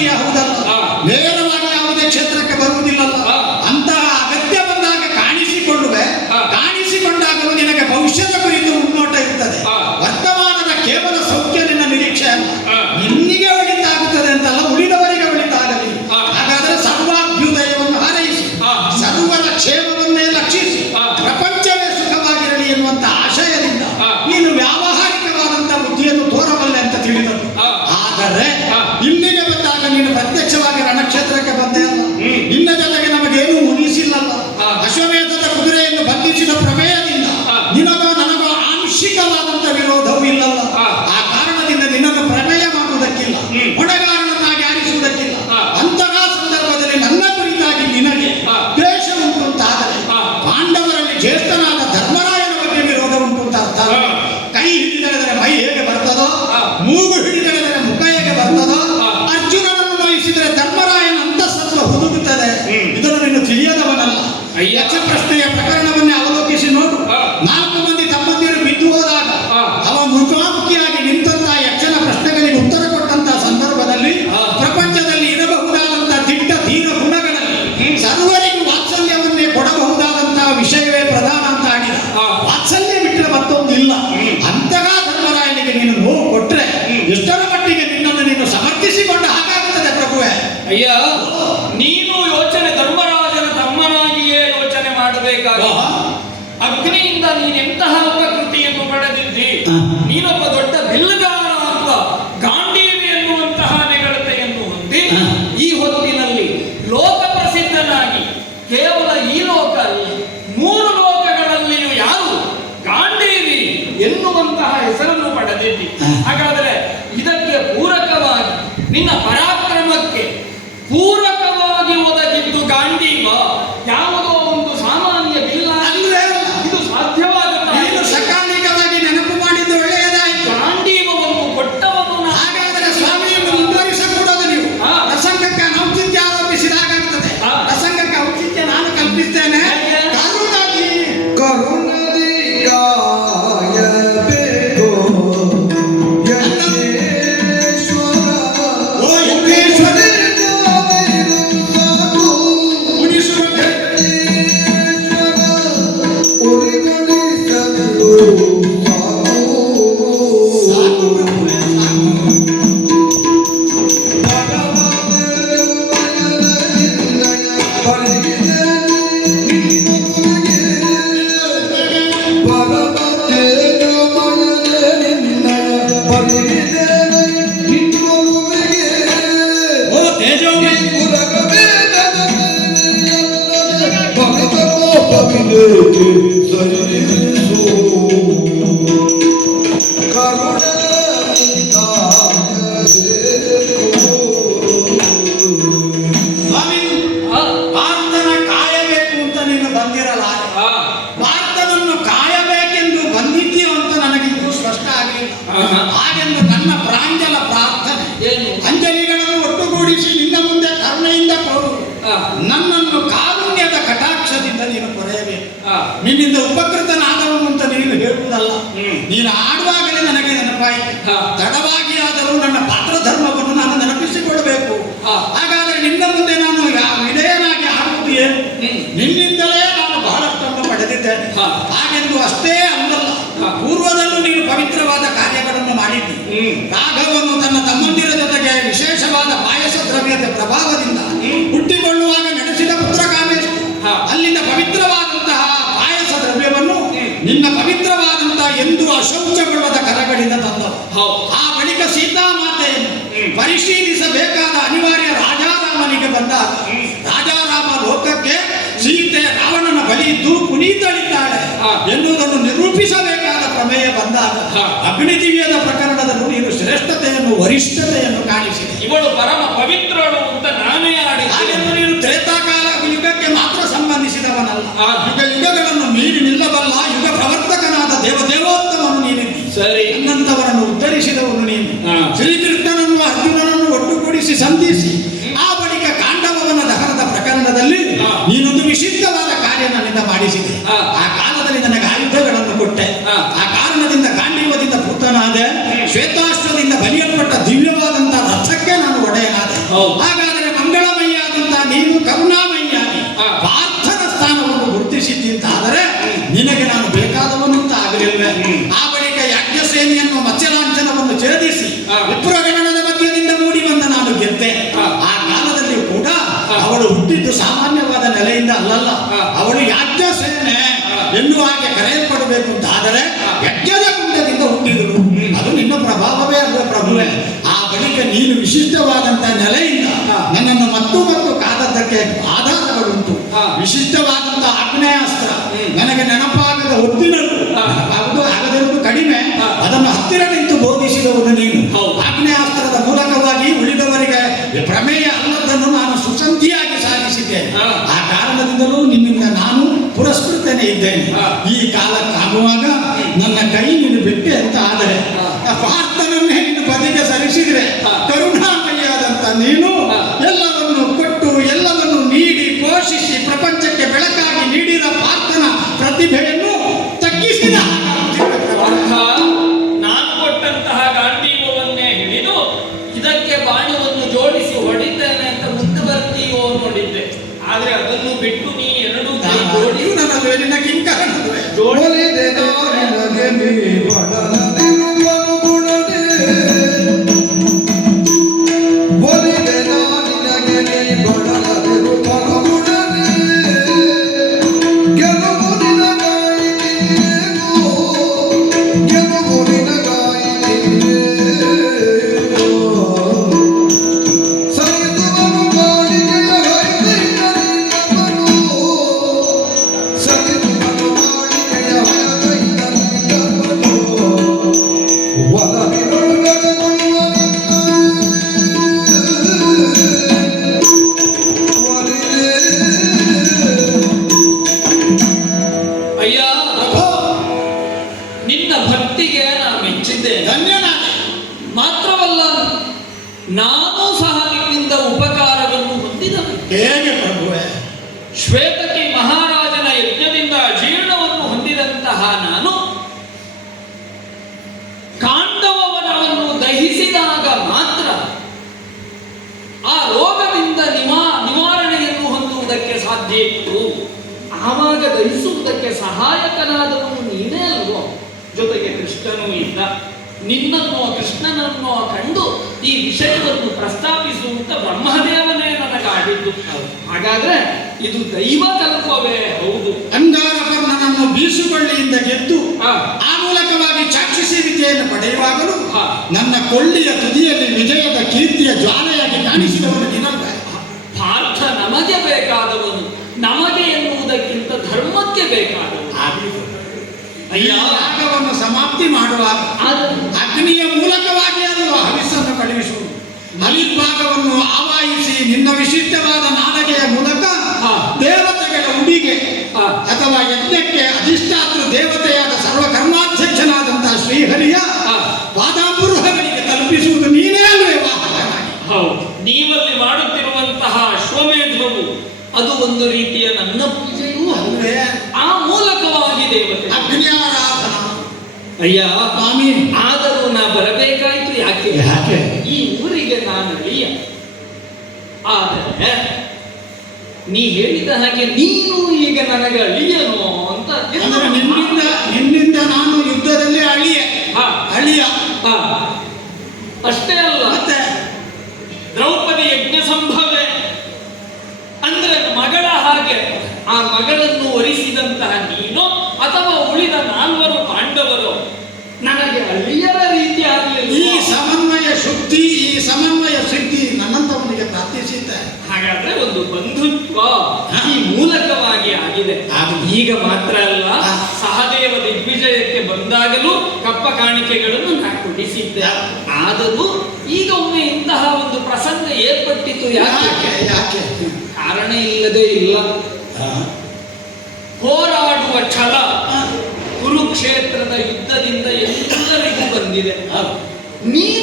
ಸೂರ್ಯ ಹೌದಲ್ಲ, ನೇರವಾಗಿ ಯಾವುದೇ ಕ್ಷೇತ್ರಕ್ಕೆ ಬರುವುದಿಲ್ಲಲ್ಲ. ಅಂತಹ ಅಗತ್ಯ ಬಂದಾಗ ಕಾಣಿಸಿಕೊಳ್ಳುವೆ. ಕಾಣಿಸಿಕೊಂಡಾಗಲೂ ನಿನಗೆ ಭವಿಷ್ಯದ ಕುರಿತು ಮುನ್ನೋಟ ಇರ್ತದೆ. ವರ್ತಮಾನದ ಕೇವಲ ಸೌಖ್ಯ ನಿನ್ನ ನಿರೀಕ್ಷೆ ಅಲ್ಲ, ನಿನ್ನಿಗೆ ಒಳಿತಾಗುತ್ತದೆ ಅಂತಲ್ಲ, ಉಳಿದವರಿಗೆ ಒಳಿತಾಗಲಿ. ಹಾಗಾದರೆ ಸರ್ವಾಭ್ಯುದಯವನ್ನು ಹಾರೈಸಿ, ಸರ್ವರ ಕ್ಷೇಮವನ್ನೇ ಲಕ್ಷಿಸಿ, ಪ್ರಪಂಚವೇ ಸುಖವಾಗಿರಲಿ ಎನ್ನುವಂತ ಆಶಯದಿಂದ ನೀನು ವ್ಯಾವಹಾರಿಕವಾದಂತಹ ಬುದ್ಧಿಯನ್ನು ತೋರಬಲ್ಲೆ ಅಂತ ತಿಳಿದರು. ಆದರೆ ಇಲ್ಲಿಗೆ ಬಂದಾಗ ನೀನು ಪ್ರತ್ಯಕ್ಷವಾಗಿ ರಣಕ್ಷೇತ್ರಕ್ಕೆ ಬಂದೇ ಅಲ್ಲ. ನಿನ್ನ ಜೊತೆಗೆ ನಮಗೇನು ಮುನಿಸಿಲ್ಲಲ್ಲ. ಅಶ್ವಮೇಧದ ಕುದುರೆಯನ್ನು ಬಂಧಿಸಿದ ಪ್ರಮೇಯದಿಂದ ನಿನಗೋ ನನಗೋ ಆಂಶಿಕವಾದಂತ ವಿರೋಧವೂ ಇಲ್ಲಲ್ಲ. ಆ ಕಾರಣದಿಂದ ನಿನ್ನನ್ನು ಪ್ರಮೇಯ ಮಾಡುವುದಕ್ಕಿಲ್ಲ, ಹೊಣೆಗಾರನನ್ನಾಗಿ ಆರಿಸುವುದಕ್ಕಿಲ್ಲ. ಅಂತಹ ಸಂದರ್ಭದಲ್ಲಿ ನನ್ನ ಕುರಿತಾಗಿ ನಿನಗೆ ದ್ವೇಷ ಉಂಟು ಅಂತಾದರೆ ಪಾಂಡವರಲ್ಲಿ ಜ್ಯೇಷ್ಠನಾದ ಧರ್ಮರಾಯನ ಬಗ್ಗೆ ವಿರೋಧ ಉಂಟು ಅಂತ ಅರ್ಥ. ಕೈ ಹಿಡಿದೆಳೆದರೆ ಮೈ ಹೇಗೆ ಬರ್ತದೋ, ಮೂಗು ಹಿಡಿದೆಳೆದರೆ ಮುಖ ಹೇಗೆ ಬರ್ತದೋ, ಅರ್ಜುನನನ್ನು ನೋಯಿಸಿದರೆ ಧರ್ಮರಾಯನ ಅಂತಃಸತ್ವ ಹುದುಗುತ್ತದೆ. ಇದನ್ನು ನೀನು ತಿಳಿಯದವನಲ್ಲ. ಯಕ್ಷ ಪ್ರಶ್ನೆಯ ಪ್ರಕರಣವನ್ನೇ ಅವಲೋಕಿಸಿ ನೋಡು. 4 ಮಂದಿ ತಮ್ಮಂದಿರು ಬಿದ್ದು ಹೋದಾಗ ಅವ ಮುಖಾಮುಖಿಯಾಗಿ ನಿಂತಹ ಯಕ್ಷನ ಪ್ರಶ್ನೆಗಳಿಗೆ ಉತ್ತರ ಕೊಟ್ಟಂತಹ ಸಂದರ್ಭದಲ್ಲಿ ಪ್ರಪಂಚದಲ್ಲಿ ಇರಬಹುದಾದಂತಹ ದಿಟ್ಟ ಧೀರ ಗುಣಗಳಲ್ಲಿ ಸರ್ವರಿಗೂ ವಾತ್ಸಲ್ಯವನ್ನೇ ಕೊಡಬಹುದಾದಂತಹ ವಿಷಯವೇ ಪ್ರಧಾನ ಅಂತ ಆಡಿದ. ವಾತ್ಸಲ್ಯ ಬಿಟ್ಟರೆ ಮತ್ತೊಂದು ಇಲ್ಲ. ಅಂತಹ ಧರ್ಮರಾಯನಿಗೆ ನೀನು ನೋವು ಕೊಟ್ರೆ ಎಷ್ಟರ ಮಟ್ಟಿಗೆ ನಿನ್ನನ್ನು ನೀನು ಸಮರ್ಥಿಸಿಕೊಂಡ ಹಾಗಾಗುತ್ತದೆ ಪ್ರಭುವೇ. ಅಯ್ಯ, ನೀನು ಯೋಚನೆ ಧರ್ಮರಾಜನ ತಮ್ಮನಾಗಿಯೇ ಯೋಚನೆ ಮಾಡಬೇಕಾಗಿ. ಅಗ್ನಿಯಿಂದ ನೀನೆಂತಹ ಕೃತಿಯನ್ನು ಪಡೆದಿದ್ದಿ. ನೀನೊಬ್ಬ ದೊಡ್ಡ ಬಿಲ್ಲುಗಾರ ಅಂತ ಗಾಂಡೀವಿ ಎನ್ನುವಂತಹ ನೆಗಳತೆಯನ್ನು ಹೊಂದಿ ಈ ಹೊತ್ತಿನಲ್ಲಿ ಲೋಕ ಪ್ರಸಿದ್ಧನಾಗಿ ಕೇವಲ ಈ ಲೋಕ ಅಲ್ಲ, 3 ಲೋಕಗಳಲ್ಲಿಯೂ ಯಾರು ಗಾಂಡೀವಿ ಎನ್ನುವಂತಹ ಹೆಸರನ್ನು ಪಡೆದಿದ್ದಿ. ಹಾಗಾದರೆ ಇದಕ್ಕೆ ಪೂರಕವಾಗಿ ನಿನ್ನ ಪರಾಕ್ರಮಕ್ಕೆ ಪೂರಕವಾಗಿ ಒದಗಿದ್ದು ಗಾಂಡೀವ ಯಾವುದೋ ಒಂದು ಸಾಮಾನ್ಯ ಬಿಲ್ಲ ಅಲ್ವೇ? ಇದು ಸಾಧ್ಯವಾಗುತ್ತದೆ. ನೀನು ಸಕಾಲಿಕವಾಗಿ ನೆನಪು ಮಾಡಿದ್ದು ಒಳ್ಳೆಯದಾಯಿತು. ಗಾಂಡೀವವನ್ನು ಕೊಟ್ಟವನು ಹಾಗಾದರೆ ಸ್ವಾಮಿಯನ್ನು ಮುಂದುವರಿಸಕೂಡದು. ನೀವು ಪ್ರಸಂಗಕ್ಕೆ ಅನೌಚಿತ್ಯ ಆರೋಪಿಸಿದಾಗುತ್ತದೆ. ಪ್ರಸಂಗಕ್ಕೆ ಔಚಿತ್ಯ ನಾನು ಕಲ್ಪಿಸ್ತೇನೆ. ಕರುಣದಿ ಕಾಯಬೇಕು ಹಾಗೆಂದು ನನ್ನ ಪ್ರಾಂಜಲ ಪ್ರಾರ್ಥನೆ ಅಂಜಲಿಗಳನ್ನು ಒಟ್ಟುಗೂಡಿಸಿ ನಿನ್ನ ಮುಂದೆ ಕರುಣೆಯಿಂದ ಕೋರು. ನನ್ನನ್ನು ಕಾರುಣ್ಯದ ಕಟಾಕ್ಷದಿಂದ ನೀನು ಕೊರೆಯಬೇಕು. ನಿನ್ನಿಂದ ಉಪಕೃತನಾದವನು ಅಂತ ನೀನು ಹೇಳುವುದಲ್ಲ. ನೀನು ಆಡುವಾಗಲೇ ನನಗೆ ನೆನಪಾಯಿತು. ತಡವಾಗಿ ಆದರೂ ನನ್ನ ಪಾತ್ರ ಧರ್ಮವನ್ನು ನಾನು ನೆನಪಿಸಿಕೊಳ್ಳಬೇಕು. ಹಾಗಾದರೆ ನಿನ್ನ ಮುಂದೆ ನಾನು ವಿಧೇಯನಾಗಿ ಆಡುವುದು ಏನು? ನಿನ್ನಿಂದಲೇ ನಾನು ಬಹಳಷ್ಟನ್ನು ಪಡೆದಿದ್ದೇನೆ. ಹಾಗೆಂದು ಅಷ್ಟೇ ಅಲ್ಲಲ್ಲ, ಪೂರ್ವದಲ್ಲೂ ನೀನು ಪವಿತ್ರವಾದ ಕಾರ್ಯಗಳನ್ನು ಮಾಡಿದ್ದಿ. ರಾಘವನು ತನ್ನ ತಮ್ಮಂದಿರ ಜೊತೆಗೆ ವಿಶೇಷವಾದ ಪಾಯಸ ದ್ರವ್ಯದ ಪ್ರಭಾವದಿಂದ ಹುಟ್ಟಿಕೊಳ್ಳುವಾಗ ನಡೆಸಿದ ಪುತ್ರ ಕಾಮೇಶ. ಅಲ್ಲಿಂದ ಪವಿತ್ರವಾದಂತಹ ಪಾಯಸ ದ್ರವ್ಯವನ್ನು ನಿನ್ನ ಪವಿತ್ರವಾದಂತಹ ಎಂದು ಅಶೌಚಗೊಳ್ಳದ ಕರಗಳಿಂದ ತಂದವು. ಆ ಬಳಿಕ ಸೀತಾಮಾತೆಯನ್ನು ಪರಿಶೀಲಿಸಬೇಕಾದ ಅನಿವಾರ್ಯ ರಾಜಾರಾಮನಿಗೆ ಬಂದಾಗ ರಾಜಾರಾಮ ಲೋಕಕ್ಕೆ ಸೀತೆ ರಾವಣನ ಬಳಿ ಇದ್ದು ಪುನೀತಳಿದ್ದಾಳೆ ಎನ್ನುವುದನ್ನು ನಿರೂಪಿಸಬೇಕಾದ ಪ್ರಮೇಯ ಬಂದಾಗ ಅಗ್ನಿದಿವ್ಯದ ಪ್ರಕರಣದಲ್ಲೂ ನೀನು ಶ್ರೇಷ್ಠತೆಯನ್ನು ವರಿಷ್ಠತೆಯನ್ನು ಕಾಣಿಸಿದೆ. ಇವಳು ಪರಮ ಪವಿತ್ರಳು ಅಂತ ನಾನೇ ಆಡಿ. ಹಾಗೆಂದು ನೀನು ತ್ರೇತಾಕಾಲ ಯುಗಕ್ಕೆ ಮಾತ್ರ ಸಂಬಂಧಿಸಿದವನಲ್ಲ. ಯುಗ ಯುಗಗಳನ್ನು ಮೀರಿ ನಿಲ್ಲಬಲ್ಲ ಯುಗ ಪ್ರವರ್ತಕನಾದ ದೇವೋತ್ತಮನು ನೀನಿದ್ದಿ. ಸರಿ, ನನ್ನಂತವರನ್ನು ಉದ್ಧರಿಸಿದವನು ನೀನು. ಶ್ರೀಕೃಷ್ಣನನ್ನು ಅರ್ಜುನನನ್ನು ಒಟ್ಟುಗೂಡಿಸಿ ಸಂಧಿಸಿ ಆ ಬಳಿಕ ಕಾಂಡವನ ದಹನದ ಪ್ರಕರಣದಲ್ಲಿ ನೀನೊಂದು ವಿಶಿಷ್ಟವಾದ ಕಾರ್ಯ ನನ್ನಿಂದ ಮಾಡಿಸಿದೆ. ಆ ಕಾಲದಲ್ಲಿ ನನಗೆ ಆಯುಧಗಳನ್ನು ಕೊಟ್ಟೆ. ಆ ಕಾರಣದಿಂದ ಗಾಂಡೀವದಿಂದ ಪುತ್ರನಾದೆ. ಶ್ವೇತಾಶ್ವದಿಂದ ಬಲಿಯಲ್ಪಟ್ಟ ದಿವ್ಯವಾದಂತಹ ರಥಕ್ಕೆ ನಾನು ಒಡೆಯನಾದೆ. ವಿಪ್ರಗಣದ ಮಧ್ಯದಿಂದ ಮೂಡಿ ಬಂದ ನಾನು ಗೆದ್ದೆ. ಆ ಕಾಲದಲ್ಲಿಯೂ ಕೂಡ ಅವಳು ಹುಟ್ಟಿದ್ದು ಸಾಮಾನ್ಯವಾದ ನೆಲೆಯಿಂದ ಅಲ್ಲಲ್ಲ. ಅವಳು ಯಾಜ್ಞ ಸೇನೆ ಎನ್ನುವ ಹಾಗೆ ಕರೆಯಲ್ಪಡಬೇಕು ಅಂತ ಆದರೆ ಯಜ್ಞದ ಕುಂಡದಿಂದ ಹುಟ್ಟಿದಳು. ಅದು ನಿನ್ನ ಪ್ರಭಾವವೇ ಅಲ್ವ ಪ್ರಭುವೇ. ಆ ಬಳಿಕ ನೀನು ವಿಶಿಷ್ಟವಾದಂತಹ ನೆಲೆಯಿಂದ ನನ್ನನ್ನು ಮತ್ತು ಕಾದದ್ದಕ್ಕೆ ಆಧಾರಗಳುಂಟು. ವಿಶಿಷ್ಟವಾದಂತಹ ಆಗ್ನೇಯಾಸ್ತ್ರ ನನಗೆ ನೆನಪಾಗದ ಹೊತ್ತಿನಳು ಆಗದಿರುವುದು ಕಡಿಮೆ. ಅದನ್ನು ಹತ್ತಿರ ನಿಂತು ಬೋಧಿಸಿದವನು ನೀನು. ಆಗ್ನೇಯಾಸ್ತ್ರದ ಮೂಲಕವಾಗಿ ಉಳಿದವರಿಗೆ ಪ್ರಮೇಯ ಅಲ್ಲದನ್ನು ನಾನು ಸುಸಂಧಿಯಾಗಿ ಸಾಧಿಸಿದ್ದೇನೆ. ಆ ಕಾರಣದಿಂದಲೂ ನಿನ್ನಿಂದ ನಾನು ಪುರಸ್ಕೃತನೇ ಇದ್ದೇನೆ. ಈ ಕಾಲಕ್ಕಾಗುವಾಗ ನನ್ನ ಕೈ ನೀನು ಬಿಟ್ಟೆ ಅಂತ ಆದರೆ ಪಾರ್ಥನನ್ನೇ ನಿನ್ನ ಬದಿಗೆ ಸರಿಸಿದ್ರೆ ಕರುಣಾಮಯಿಯಾದಂತ ನೀನು ಎಲ್ಲವನ್ನು ಕೊಟ್ಟು ಎಲ್ಲವನ್ನು ನೀಡಿ ಪೋಷಿಸಿ ಪ್ರಪಂಚಕ್ಕೆ ಬೆಳಕಾಗಿ ನೀಡಿದ ಪಾರ್ಥನ ಪ್ರತಿಭೆಯನ್ನು ತಗ್ಗಿಸಿದ ಪಾರ್ಥ, ನಾನು ಕೊಟ್ಟಂತಹ ಗಾಂಧೀವನ್ನೇ ಹಿಡಿದು ಇದಕ್ಕೆ ಬಾಣವನ್ನು ಜೋಡಿಸಿ ಹೊಡಿತೇನೆ ಅಂತ ಮುಂದೆ ಬರ್ತೀಯೋ ನೋಡಿದ್ದೆ. ಆದ್ರೆ ಅದನ್ನು ಬಿಟ್ಟು ನೀ ಎರಡು ಕೈ ಜೋಡಿ ನನ್ನ ಬೇರಿನ ಕಿಂಕರ ಮಾತ್ರವಲ್ಲ, ನಾನು ಸಹ ನಿಮ್ಮಿಂದ ಉಪಕಾರವನ್ನು ಹೊಂದಿದನು. ಹೇಗೆ ಪ್ರಭುವೇ? ಶ್ವೇತಕಿ ಮಹಾರಾಜನ ಯಜ್ಞದಿಂದ ಅಜೀರ್ಣವನ್ನು ಹೊಂದಿದಂತಹ ನಾನು ಕಾಂಡವವನವನ್ನು ದಹಿಸಿದಾಗ ಮಾತ್ರ ಆ ರೋಗದಿಂದ ನಿವಾರಣೆಯನ್ನು ಹೊಂದುವುದಕ್ಕೆ ಸಾಧ್ಯ ಇತ್ತು. ಆವಾಗ ದಹಿಸುವುದಕ್ಕೆ ಸಹಾಯಕನಾದವನು ನೀನೇ ಅಲ್ವೋ? ಜೊತೆಗೆ ಕೃಷ್ಣನೂ ಇದ್ದ. ನಿನ್ನನ್ನೋ ಕೃಷ್ಣನನ್ನೋ ಕಂಡು ಈ ವಿಷಯವನ್ನು ಪ್ರಸ್ತಾಪಿಸುವಂತ ಬ್ರಹ್ಮದೇವನೇ ನನಗಾಗಿದ್ದು. ಹಾಗಾದ್ರೆ ಇದು ದೈವ ಕಲ್ಪವೇ ಹೌದು. ಅಂಗಾರಕರ್ಣನನ್ನು ಬೀಸುಕೊಳ್ಳಿಯಿಂದ ಗೆದ್ದು ಆ ಮೂಲಕವಾಗಿ ಚಾಕ್ಷುಷಿ ವಿದ್ಯೆಯನ್ನು ಪಡೆಯುವಾಗಲೂ ನನ್ನ ಕೊಳ್ಳಿಯ ತುದಿಯಲ್ಲಿ ವಿಜಯದ ಕೀರ್ತಿಯ ಜ್ವಾಲೆಯಾಗಿ ಕಾಣಿಸಿದವನು ನಿನ್ನಲ್ವೇ? ಪಾರ್ಥ ನಮಗೆ ಬೇಕಾದವನು, ನಮಗೆ ಎನ್ನುವುದಕ್ಕಿಂತ ಧರ್ಮಕ್ಕೆ ಬೇಕಾದವನು. ಯಾಗವನ್ನು ಸಮಾಪ್ತಿ ಮಾಡುವಾಗ ಅಗ್ನಿಯ ಮೂಲಕವಾಗಿ ಅಲ್ವ ಹವಿಸ್ಸನ್ನು ಕಳುಹಿಸುವುದು. ಅವಿರ್ಭಾಗವನ್ನು ಆವಾಹಿಸಿ ನಿನ್ನ ವಿಶಿಷ್ಟವಾದ ನಾಲಿಗೆಯ ಮೂಲಕ ದೇವತೆಗಳ ಉಡಿಗೆ ಅಥವಾ ಯಜ್ಞಕ್ಕೆ ಅಧಿಷ್ಠಾತೃ ದೇವತೆಯಾದ ಸರ್ವಕರ್ಮಾಧ್ಯಕ್ಷನಾದಂತಹ ಶ್ರೀಹರಿಯ ಪಾದಾಂಬುರುಹಗಳಿಗೆ ತಲುಪಿಸುವುದು ನೀನೇ ಅಲ್ವೇ ವಾಹಕನಾಗಿ? ಹೌದು, ನೀವಲ್ಲಿ ಮಾಡುತ್ತಿರುವಂತಹ ಅಶ್ವಮೇಧವು ಅದು ಒಂದು ರೀತಿಯ ನನ್ನ ಪೂಜೆಯೂ ಅಲ್ವೇ? ಆ ಮೂಲಕವಾಗಿ ದೇವತೆ ಅಗ್ನಿಯಾರಾಧನ. ಅಯ್ಯ ಸ್ವಾಮಿ, ಆದರೂ ನಾ ಬರಬೇಕಾಯ್ತು. ಯಾಕೆ? ಈ ಊರಿಗೆ ನಾನು ಅಳಿಯ. ಆದರೆ ನೀ ಹೇಳಿದ ಹಾಗೆ ನೀನು ಈಗ ನನಗೆ ಅಳಿಯನು ಅಂತ ನಿನ್ನಿಂದ ನಾನು ಯುದ್ಧದಲ್ಲಿ ಅಳಿಯ. ಅಷ್ಟೇ ಅಲ್ಲ, ಮತ್ತೆ ದ್ರೌಪದಿ ಯಜ್ಞ ಸಂಭವೆ ಅಂದ್ರೆ ಮಗಳ ಹಾಗೆ ಆ ಮಗಳನ್ನು ಒರಿಸಿದಂತಹ ನೀನು ಅಥವಾ ಉಳಿದ 4 ಪಾಂಡವರು ನನಗೆ ಅಳಿಯರ ರೀತಿ ಆಗಲಿಲ್ಲ. ಈ ಸಮನ್ವಯ ಶಕ್ತಿ ನನ್ನಂತವನಿಗೆ ಪ್ರಾರ್ಥಿಸಿದ್ದೆ. ಹಾಗಾದ್ರೆ ಒಂದು ಬಂಧುತ್ವ ಈ ಮೂಲಕವಾಗಿ ಆಗಿದೆ. ಈಗ ಮಾತ್ರ ಅಲ್ಲ, ಸಹದೇವ ದಿಗ್ವಿಜಯಕ್ಕೆ ಬಂದಾಗಲೂ ಕಪ್ಪ ಕಾಣಿಕೆಗಳನ್ನು ನಾ ಕೊಡಿಸಿದ್ದೆ. ಆದರೂ ಈಗ ಒಮ್ಮೆ ಇಂತಹ ಒಂದು ಪ್ರಸಂಗ ಏರ್ಪಟ್ಟಿತು. ಯಾಕೆ? ಕಾರಣ ಇಲ್ಲದೆ ಇಲ್ಲ. ಹೋರಾಡುವ ಛಲ ಕುರುಕ್ಷೇತ್ರದ ಯುದ್ಧದಿಂದ ಎಲ್ಲರಿಗೂ ಬಂದಿದೆ. ನೀನು